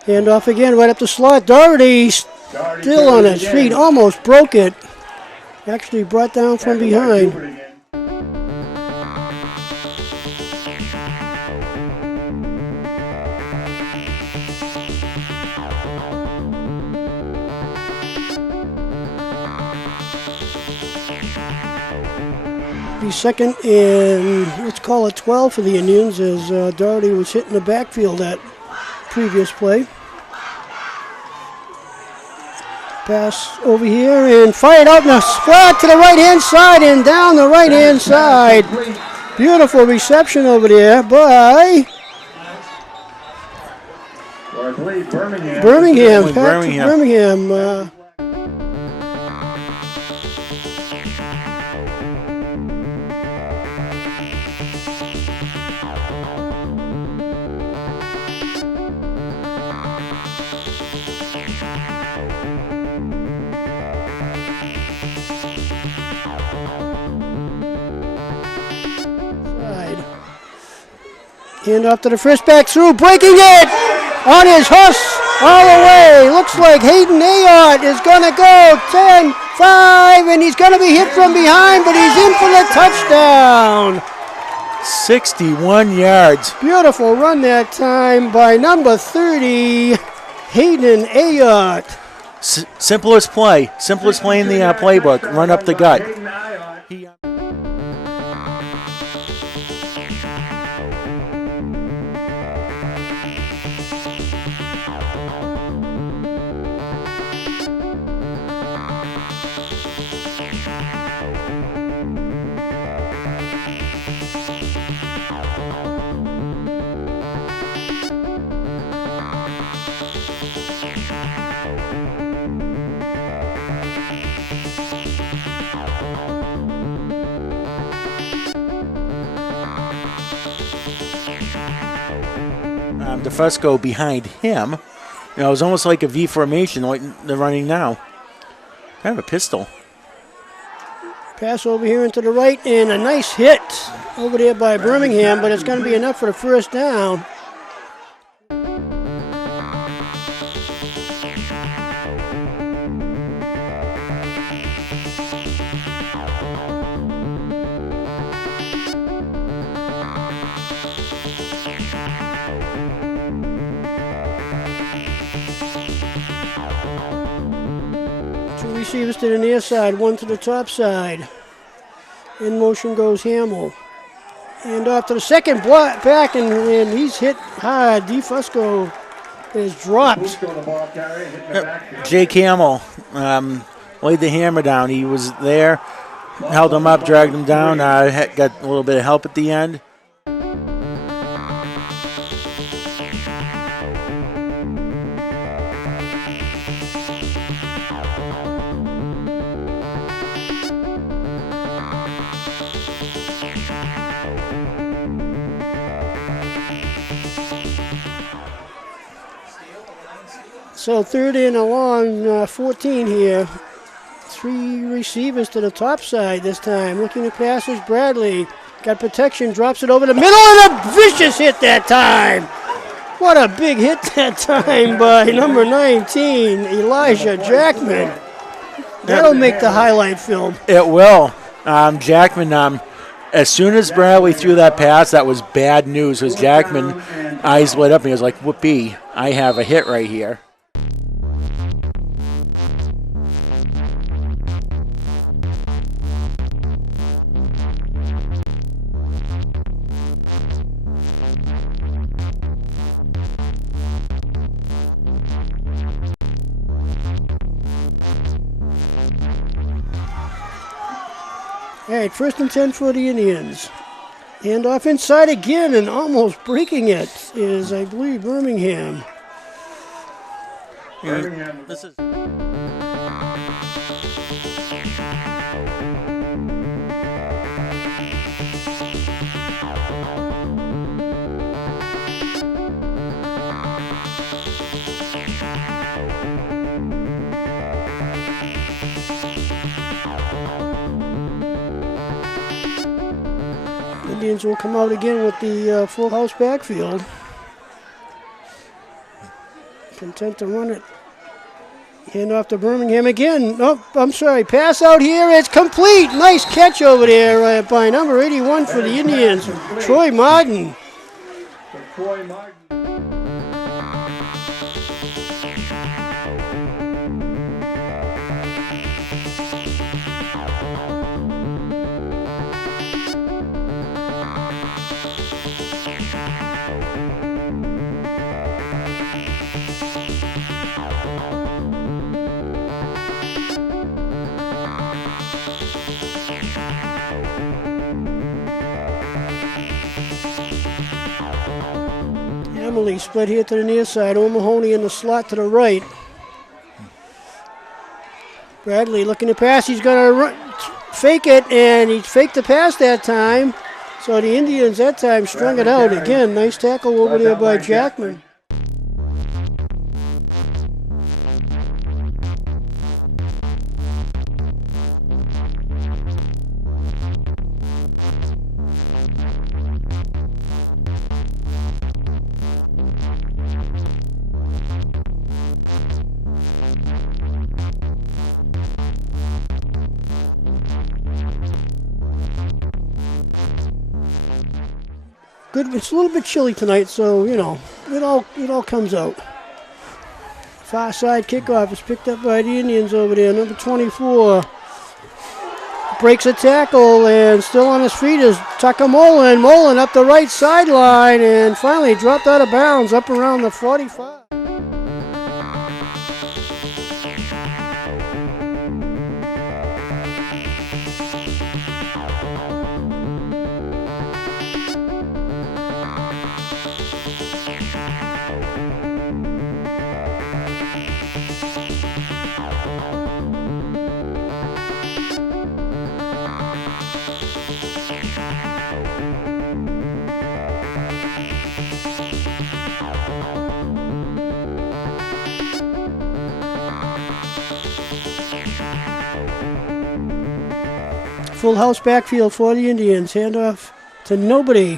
Hand off again, right up the slot. Doherty still on his feet, almost broke it. Actually brought down from behind. Be second in, let's call it 12 for the Indians, as Doherty was hitting the backfield that previous play. Pass over here and fired out in a spot to the right-hand side and down the right-hand side. Beautiful reception over there by Birmingham. Patrick Birmingham. Hand off to the first back through, breaking it on his horse all the way. Looks like Hayden Ayotte is going to go 10-5, and he's going to be hit from behind, but he's in for the touchdown. 61 yards. Beautiful run that time by number 30, Hayden Ayotte. Simplest play in the playbook. Run up the gut. DeFusco behind him. You know, it was almost like a V formation like they're running now. Kind of a pistol. Pass over here into the right and a nice hit over there by Birmingham, but it's going to be enough for the first down. Receivers to the near side, one to the top side. In motion goes Hamill. And off to the second back, and he's hit hard. DeFusco is dropped. Jake Hamill laid the hammer down. He was there, held him up, dragged him down. Got a little bit of help at the end. So third and along, 14 here. Three receivers to the top side this time. Looking to pass is Bradley. Got protection, drops it over the middle, and a vicious hit that time. What a big hit that time by number 19, Elijah Jackman. That'll make the highlight film. It will. Jackman, as soon as Bradley threw that pass, that was bad news. Because Jackman, eyes lit up, and he was like, whoopee, I have a hit right here. All right, first and 10 for the Indians. And off inside again and almost breaking it is, I believe, Birmingham. This is. Indians will come out again with the full house backfield. content to run it. Hand off to Birmingham again. Oh, I'm sorry. Pass out here. It's complete. Nice catch over there by number 81 for the Indians, Troy Martin. Troy Martin. Emily split here to the near side. O'Mahony in the slot to the right. Bradley looking to pass. He's going to fake it, and he faked the pass that time. So the Indians that time strung it out. Again, nice tackle over there by Jackman. Good. It's a little bit chilly tonight, so you know it all comes out. Far side kickoff is picked up by the Indians over there. Number 24 breaks a tackle, and still on his feet is Tucker Mullen. Mullen up the right sideline, and finally dropped out of bounds up around the 45. Full house backfield for the Indians. Handoff to nobody.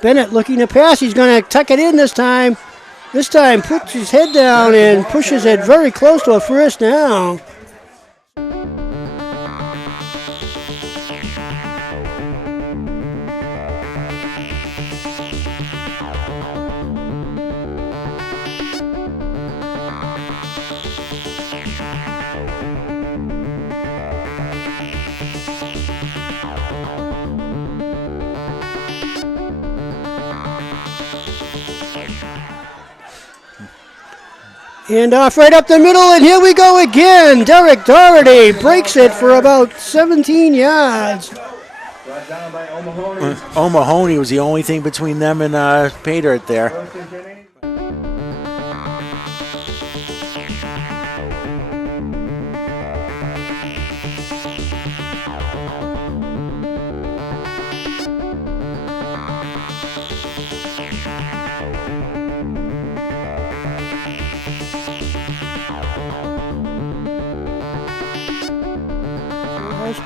Bennett looking to pass. He's going to tuck it in this time. This time puts his head down and pushes it very close to a first down. And off right up the middle, and here we go again. Derek Doherty breaks it for about 17 yards. Brought down by O'Mahony. O'Mahony was the only thing between them and pay dirt there.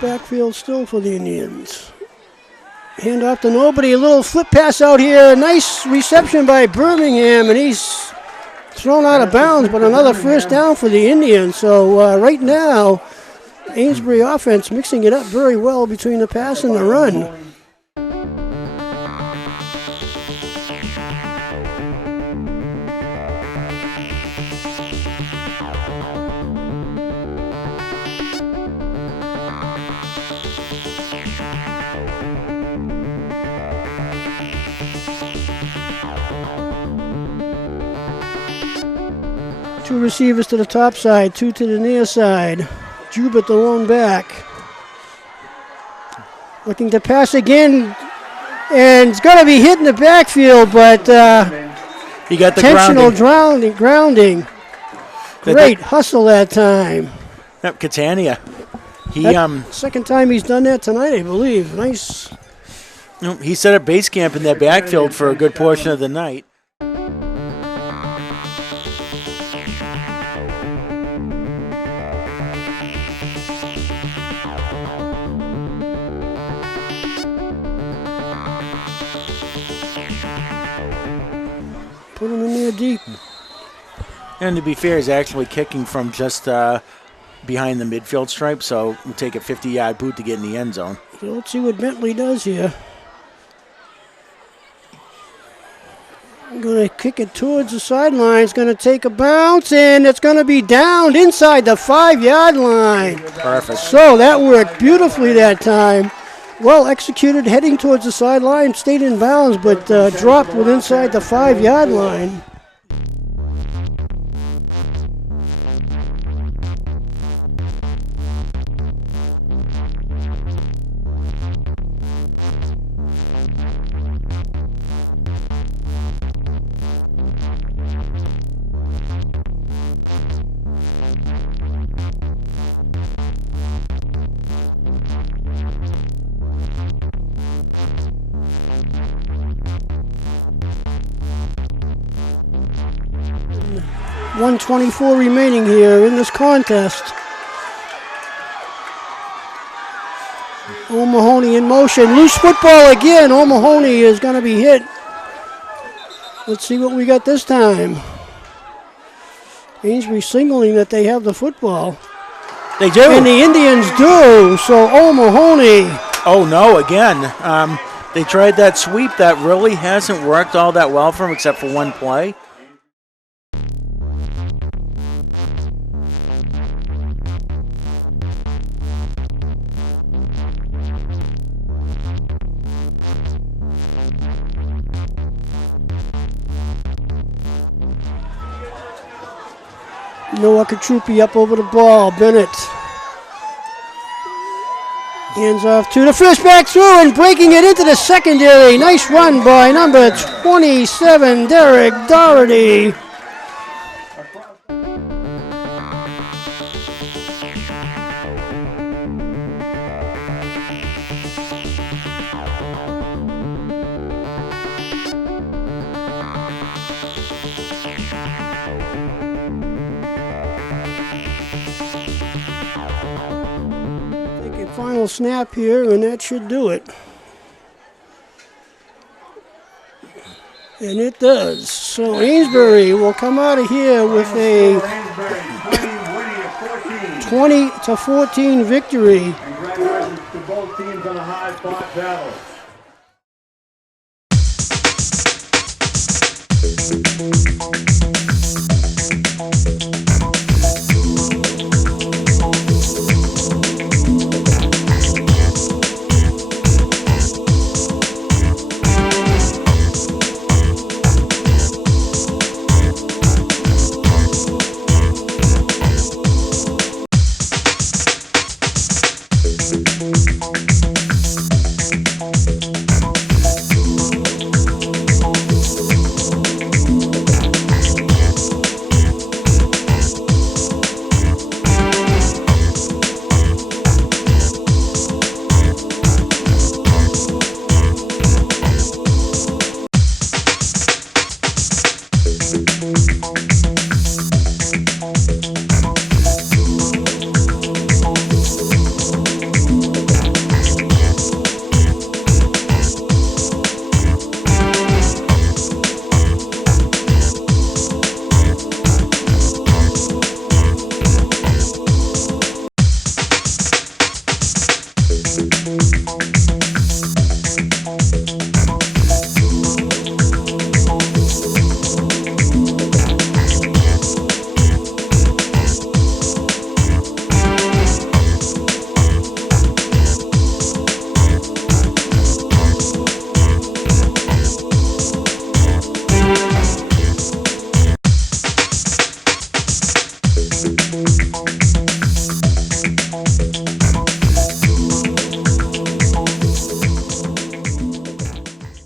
Backfield still for the Indians. Hand off to nobody. A little flip pass out here. Nice reception by Birmingham, and he's thrown out of bounds, but another first down for the Indians. So right now, Amesbury offense mixing it up very well between the pass and the run. Two receivers to the top side, two to the near side. Jubert the lone back. Looking to pass again, and it's going to be hit in the backfield, but he got the intentional grounding. Great hustle that time. Yep, Catania. Second time he's done that tonight, I believe. Nice. He set up base camp in that backfield for a good portion of the night. Put him in there deep. And to be fair, he's actually kicking from just behind the midfield stripe, so we'll take a 50-yard boot to get in the end zone. So let's see what Bentley does here. I'm going to kick it towards the sideline. It's going to take a bounce, and it's going to be downed inside the 5-yard line. Perfect. So that worked beautifully that time. Well executed, heading towards the sideline, stayed in bounds, but dropped with inside the 5-yard line. .124 remaining here in this contest. O'Mahony in motion. Loose football again. O'Mahony is going to be hit. Let's see what we got this time. Amesbury signaling that they have the football. They do. And the Indians do. So O'Mahony. Oh, no, again. They tried that sweep. That really hasn't worked all that well for him except for one play. Noah Katrupi up over the ball. Bennett. Hands off to the first back through and breaking it into the secondary. Nice run by number 27, Derek Doherty. Final snap here, and that should do it. And it does. So Amesbury will come out of here with a 20-14 victory. Congratulations to both teams on a high-fought battle.